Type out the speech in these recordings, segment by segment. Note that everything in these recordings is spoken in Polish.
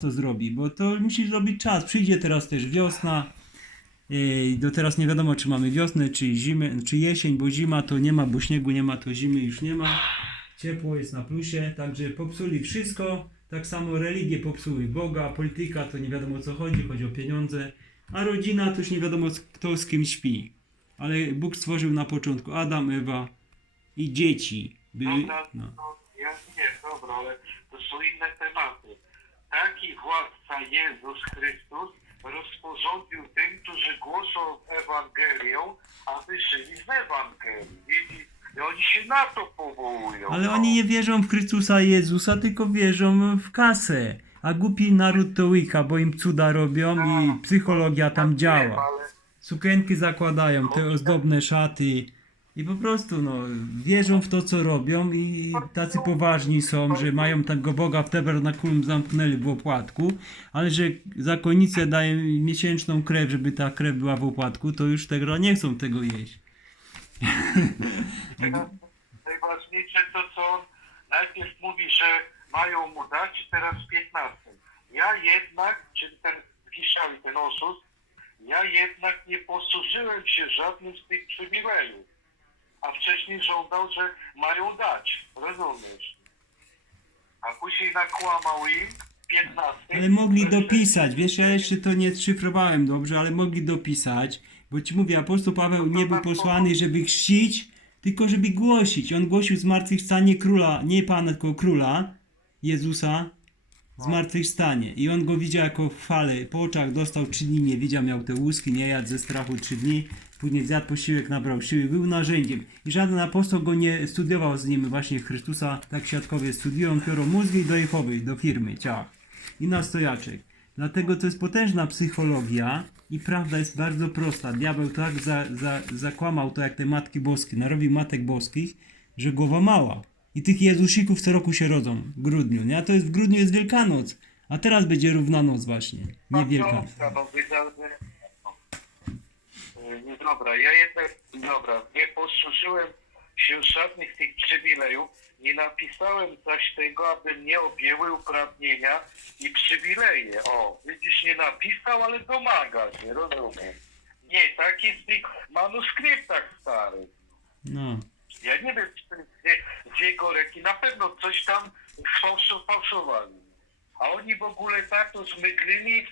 to zrobi, bo to musi zrobić czas. Przyjdzie teraz też wiosna. Do teraz nie wiadomo, czy mamy wiosnę, czy zimę, czy jesień, bo zima to nie ma, bo śniegu nie ma, to zimy już nie ma. Ciepło jest na plusie, także popsuli wszystko. Tak samo religię popsuły Boga, polityka to nie wiadomo o co chodzi, chodzi o pieniądze. A rodzina to już nie wiadomo kto z kim śpi. Ale Bóg stworzył na początku Adam, Ewa i dzieci. Były, No ja wiem, dobra, ale to są inne tematy. Taki władca Jezus Chrystus rozporządził tym, którzy głoszą Ewangelię, aby żyli z Ewangelii. I oni się na to powołują. Ale no. oni nie wierzą w Chrystusa Jezusa, tylko wierzą w kasę. A głupi naród to łyka, bo im cuda robią i psychologia tam Wiem, działa. ale Sukienki zakładają, te ozdobne szaty. I po prostu no, wierzą w to, co robią i tacy poważni są, że mają tego Boga w tabernakulum zamknęli w opłatku, ale że zakonnice dają miesięczną krew, żeby ta krew była w opłatku, to już tego nie chcą tego jeść. teraz najważniejsze to, co on najpierw mówi, że mają mu dać, teraz 15. Ja jednak, czyli ten Wiszały, ten oszust, ja jednak nie posłużyłem się żadnym z tych przywilejów. A wcześniej żądał, że mają dać. Rozumiesz? A później nakłamał im 15. Ale mogli dopisać, wiesz, ja jeszcze to nie szyfrowałem dobrze, ale mogli dopisać, bo ci mówię, apostoł Paweł nie był posłany, żeby chrzcić, tylko żeby głosić. On głosił zmartwychwstanie króla, nie Pana, tylko króla, Jezusa, zmartwychwstanie. I on go widział jako fale, po oczach dostał trzy dni, nie widział, miał te łuski, nie jadł ze strachu trzy dni, później zjadł posiłek, nabrał siły, był narzędziem. I żaden apostoł go nie studiował z nim właśnie Chrystusa, tak świadkowie studiują, biorą mózgi do Jehowy, do firmy, ciach i na stojaczek. Dlatego to jest potężna psychologia i prawda jest bardzo prosta. Diabeł tak za, za, zakłamał to jak te matki boskie, narobił matek boskich, że głowa mała. I tych Jezusików co roku się rodzą w grudniu, nie? A to jest w grudniu jest Wielkanoc, a teraz będzie równa noc właśnie, nie Wielkanoc. Nie, dobra, ja jednak, dobra, nie posłużyłem się żadnych tych przywilejów, nie napisałem zaś tego, aby mnie objęły uprawnienia i przywileje. O, widzisz, nie napisał, ale domaga się, rozumiem. Nie, tak jest w tych manuskryptach starych. No. Ja nie wiem, gdzie Goreki, na pewno coś tam fałszowali. A oni w ogóle tak to zmydlili,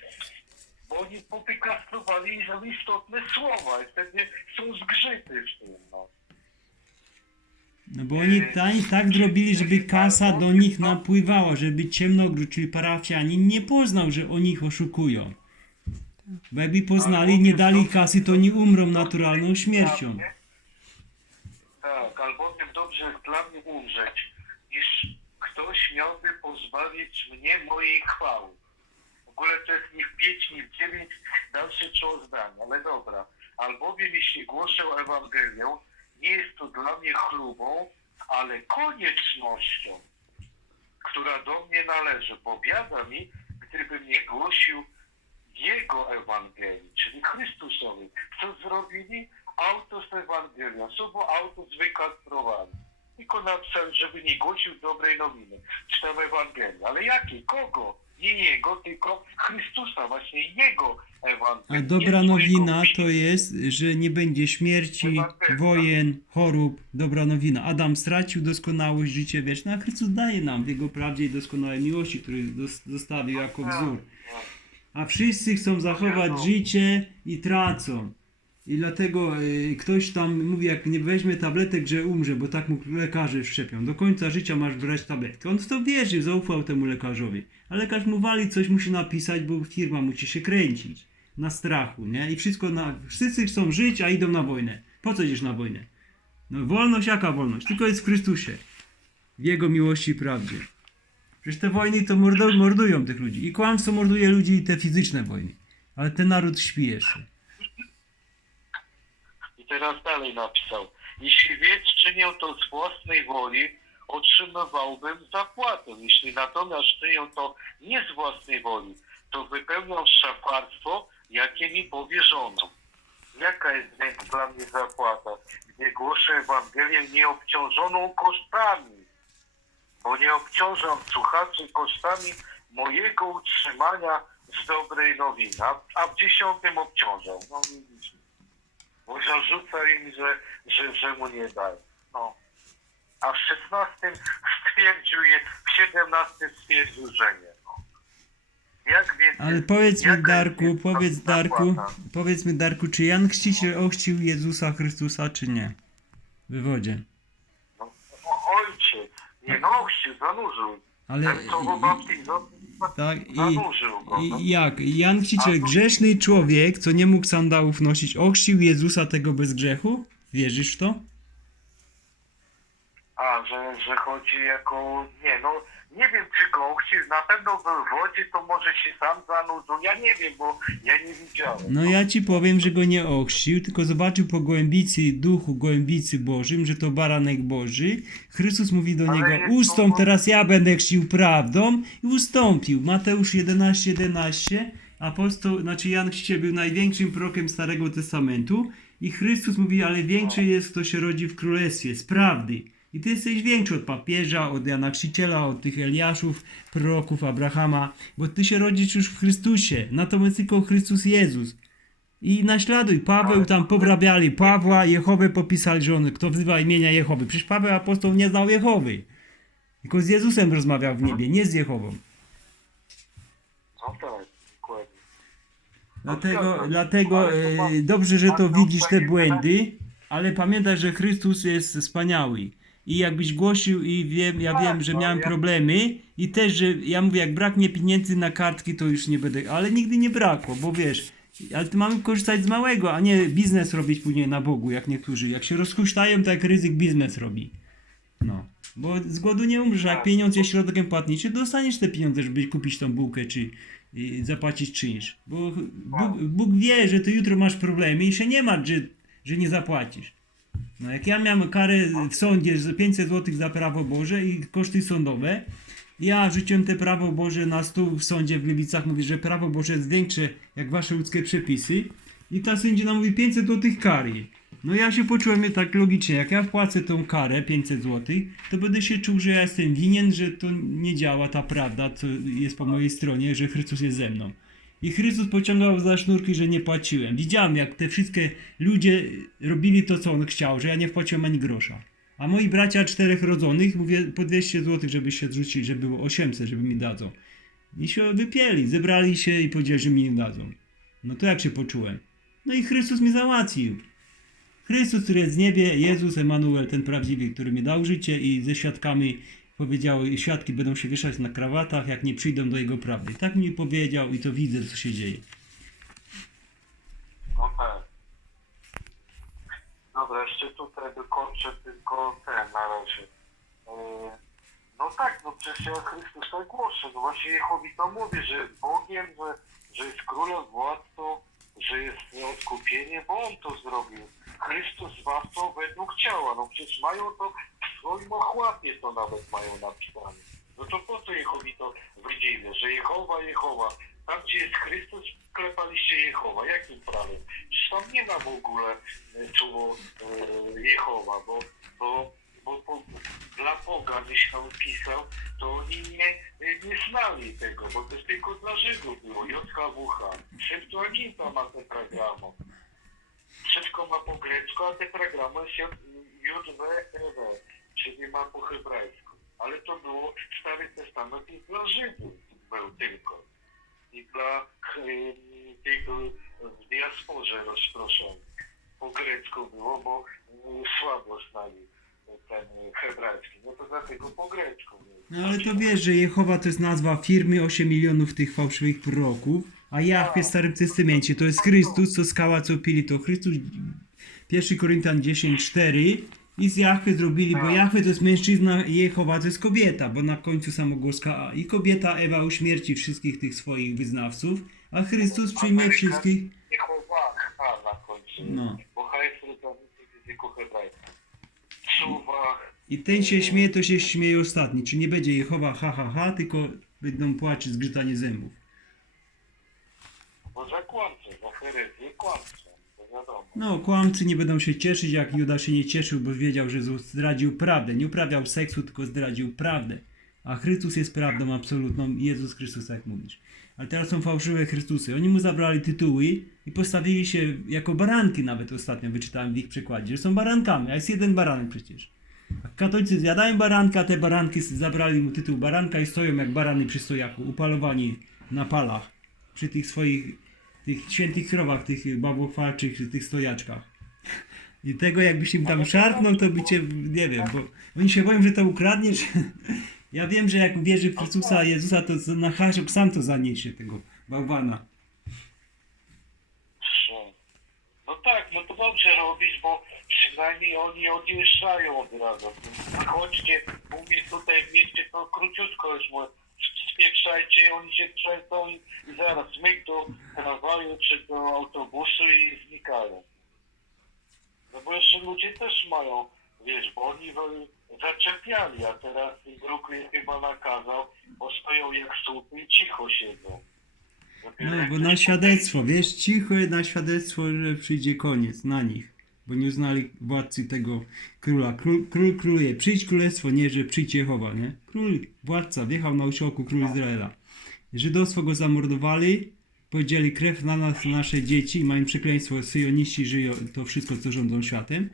bo oni powykastrowali za istotne słowa i wtedy są zgrzyty w tym, no. No bo oni tak, tak zrobili, żeby kasa do nich napływała, żeby ciemnogród, czyli parafianin nie poznał, że oni ich oszukują. Bo jakby poznali nie dali kasy, to nie umrą naturalną śmiercią. Dobrze dla mnie umrzeć, niż ktoś miałby pozbawić mnie mojej chwały. W ogóle to jest nie w 5, nie w 9, dalsze trzy zdania, ale dobra. Albowiem jeśli głoszę Ewangelię, nie jest to dla mnie chlubą, ale koniecznością, która do mnie należy, bo biada mi, gdybym nie głosił Jego Ewangelii, czyli Chrystusowej. Co zrobili? Auto z Ewangelią. Słowo auto wykastrowali. Tylko napisałem, żeby nie głosił dobrej nowiny. Czytam Ewangelię. Ale jakiej? Kogo? Nie Jego, tylko Chrystusa, właśnie Jego Ewangelię. A dobra nowina to jest, że nie będzie śmierci, wojen, chorób. Dobra nowina. Adam stracił doskonałość, życie wieczne, a Chrystus daje nam w Jego prawdzie i doskonałej miłości, który zostawił jako wzór. A wszyscy chcą zachować życie i tracą. I dlatego y, ktoś tam mówi, jak nie weźmie tabletek, że umrze, bo tak mu lekarze wszczepią. Do końca życia masz brać tabletkę. On w to wierzy, zaufał temu lekarzowi. A lekarz mu wali, coś musi napisać, bo firma musi się kręcić. Na strachu, nie? I wszystko na... Wszyscy chcą żyć, a idą na wojnę. Po co idziesz na wojnę? No wolność, jaka wolność? Tylko jest w Chrystusie. W Jego miłości i prawdzie. Przecież te wojny to mordują tych ludzi. I kłamstwo morduje ludzi i te fizyczne wojny. Ale ten naród śpi jeszcze. Teraz dalej napisał. Jeśli więc czynię to z własnej woli, otrzymywałbym zapłatę. Jeśli natomiast czynię to nie z własnej woli, to wypełniam szafarstwo, jakie mi powierzono. Jaka jest więc dla mnie zapłata, gdy głoszę Ewangelię nieobciążoną kosztami? Bo nie obciążam słuchaczy kosztami mojego utrzymania z dobrej nowiny, a, a w dziesiątym obciążał. No widzisz, bo zarzuca im, że, że, że mu nie daje. No. A w szesnastym stwierdził je, w siedemnastym stwierdził, że nie. No. Jak więc, Ale powiedz mi Darku, powiedz Darku, powiedz mi Darku, czy Jan Chrzciciel ochrzcił Jezusa Chrystusa, czy nie? W wodzie. No, ojciec, nie no, ochrzcił, zanurzył. Ale go baptizo, tak i, zanurzył go. No. i jak? Jan Chrzciciel, grzeszny człowiek, co nie mógł sandałów nosić, ochrzcił Jezusa tego bez grzechu? Wierzysz w to? A, że, że chodzi jako... Nie, no nie wiem czy go ochrzcił, na pewno był w wodzie, to może się sam zanurzył. Ja nie wiem, bo ja nie widziałem. No ja ci powiem, że go nie ochrzcił, tylko zobaczył po gołębicy, duchu gołębicy Bożym, że to baranek Boży. Chrystus mówi do Ale niego, jest to- ustąp, teraz ja będę chrzcił prawdą i ustąpił. Mateusz 11, 11, apostoł, znaczy Jan Chrzciciel był największym prokiem Starego Testamentu i Chrystus mówi, ale większy jest, kto się rodzi w królestwie, z prawdy. I ty jesteś większy od papieża, od Jana Chrzciciela, od tych Eliaszów, proroków Abrahama, bo ty się rodzisz już w Chrystusie, natomiast tylko Chrystus Jezus. I naśladuj, Paweł tam pobrabiali Pawła, Jehowę popisali żony, kto wzywa imienia Jehowy. Przecież Paweł apostoł nie znał Jehowy. Tylko z Jezusem rozmawiał w niebie, nie z Jehową. Dlatego, dlatego e, dobrze, że to widzisz te błędy, ale pamiętaj, że Chrystus jest wspaniały. I jakbyś głosił i wiem, ja Tak, wiem, że no, miałem problemy i też, że ja mówię, jak braknie pieniędzy na kartki, to już nie będę, ale nigdy nie brakło, bo wiesz, ale to mamy korzystać z małego, a nie biznes robić później na Bogu, jak niektórzy. Jak się rozhuśtają, to jak ryzyk biznes robi. No. Bo z głodu nie umrzesz, jak Tak. pieniądz jest środkiem płatniczym, dostaniesz te pieniądze, żeby kupić tą bułkę, czy y, zapłacić czynsz. Bo Bóg, Bóg wie, że ty jutro masz problemy i się nie martw, że, że nie zapłacisz. No jak ja miałem karę w sądzie z 500 zł za prawo Boże i koszty sądowe, ja rzuciłem te prawo Boże na stół w sądzie w Gliwicach, mówi, że prawo Boże jest większe jak wasze ludzkie przepisy i ta sędzina mówi 500 zł kary. No ja się poczułem tak logicznie, jak ja wpłacę tą karę 500 zł, to będę się czuł, że ja jestem winien, że to nie działa ta prawda, co jest po mojej stronie, że Chrystus jest ze mną. I Chrystus pociągał za sznurki, że nie płaciłem. Widziałem, jak te wszystkie ludzie robili to, co on chciał, że ja nie wpłaciłem ani grosza. A moi bracia czterech rodzonych, mówię, po 200 zł, żeby się zrzucili, że było 800, żeby mi dadzą. I się wypieli, zebrali się i powiedzieli, że mi nie dadzą. No to jak się poczułem? No i Chrystus mi załatwił. Chrystus, który jest w niebie, Jezus, Emanuel, ten prawdziwy, który mi dał życie i ze świadkami powiedział, świadki będą się wieszać na krawatach, jak nie przyjdą do Jego prawdy. Tak mi powiedział i to widzę, co się dzieje. No tak. Dobra, jeszcze tutaj dokończę tylko ten na razie. Yy, No tak, no przecież ja Chrystusa głoszę. No właśnie Jehowi to mówi, że jest Bogiem, że, że jest królem, władcą, że jest odkupienie, bo On to zrobił. Chrystus zbawcą według ciała. No przecież mają to w swoim ochłapie to nawet mają napisane. No to po co Jehowi to wydziwia, że Jehowa, Jehowa. Tam gdzie jest Chrystus, klepaliście Jehowa. Jakim prawem? Tam nie ma w ogóle e, słowo e, Jehowa, bo, bo, bo, bo dla Boga, tam pisał, to oni nie, e, nie znali tego, bo to jest tylko dla Żydów było. JHWH. Septuaginta ma tetragramo. Wszystko ma po grecku, a tetragramo jest JWRW, czyli ma po hebrajsku. Ale to było Stary Testament i dla Żydów był tylko. I dla tych e, w diasporze rozproszonych. Po grecku było, bo e, słabo znali ten hebrajski. No to dlatego po grecku. No ale to wiesz, że Jehowa to jest nazwa firmy 8 milionów tych fałszywych proroków, a Jahwe w Starym Testamencie to jest Chrystus, co skała, co pili, to Chrystus 1 Koryntian 10, 4 i z Jahwe zrobili, bo Jahwe to jest mężczyzna, Jehowa to jest kobieta, bo na końcu samogłoska A. I kobieta Ewa uśmierci wszystkich tych swoich wyznawców, a Chrystus przyjmie wszystkich. Jehowa, a na końcu. No. Bo H jest rodzony w języku hebrajskim. Czuwa, I ten się śmieje, to się śmieje ostatni. Czy nie będzie Jehowa ha ha ha, tylko będą płacze, zgrzytanie zębów. bo za kłamcę, za kłamcę. No, kłamcy nie będą się cieszyć, jak Juda się nie cieszył, bo wiedział, że zdradził prawdę. Nie uprawiał seksu, tylko zdradził prawdę. A Chrystus jest prawdą absolutną, Jezus Chrystus, jak mówisz. Ale teraz są fałszywe Chrystusy. Oni mu zabrali tytuły i postawili się jako baranki nawet ostatnio wyczytałem w ich przykładzie, że są barankami, a jest jeden baranek przecież. A katolicy zjadają baranka, te baranki zabrali mu tytuł baranka i stoją jak barany przy stojaku, upalowani na palach, przy tych swoich, tych świętych krowach, tych bałwochwalczych, tych stojaczkach. I tego jakbyś im tam szarpnął, to by cię, nie wiem, bo oni się boją, że to ukradniesz. Ja wiem, że jak wierzy w Chrystusa Jezusa, to na haszek sam to zaniesie tego bałwana. No tak, no to dobrze robisz, bo przynajmniej oni odjeżdżają od razu. Chodźcie, u mnie tutaj w mieście to króciutko już mówię, spieprzajcie, oni się trzęsą i, i zaraz myk do tramwaju czy do autobusu i znikają. No bo jeszcze ludzie też mają, wiesz, bo oni zaczepiali, a teraz je chyba nakazał, bo stoją jak słupy i cicho siedzą. Dopiero No, bo na świadectwo, wiesz, cicho na świadectwo, że przyjdzie koniec na nich. Bo nie uznali władcy tego króla. Król, król króluje. Przyjdź królestwo, nie, że przyjdź Jehowa, nie? Król, władca, wjechał na osiołku król Izraela. Żydostwo go zamordowali, powiedzieli krew na nas, na nasze dzieci, mają przekleństwo, syjoniści żyją, to wszystko, co rządzą światem.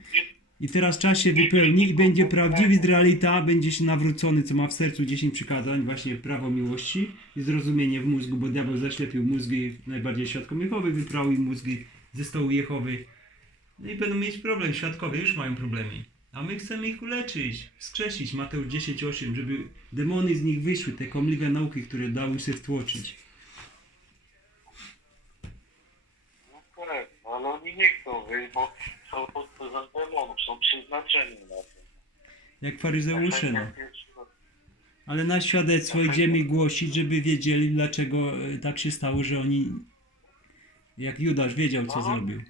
I teraz czas się wypełni i będzie prawdziwy Izraelita, będzie się nawrócony, co ma w sercu 10 przykazań, właśnie prawo miłości i zrozumienie w mózgu, bo diabeł zaślepił mózgi najbardziej świadkom Jehowy, wyprał im mózgi ze stołu Jehowy. No i będą mieć problem, świadkowie już mają problemy. A my chcemy ich uleczyć, wskrzesić, Mateusz 10,8, żeby demony z nich wyszły, te komliwe nauki, które dały się wtłoczyć. No tak, ale oni nie chcą wyjść, bo są pod wpływem demonów, są przeznaczeni na to. Jak faryzeusze, Tak no. jak jest, no. Ale na świadectwo idziemy głosić, żeby wiedzieli, dlaczego e, tak się stało, że oni, jak Judasz wiedział, co No. zrobił.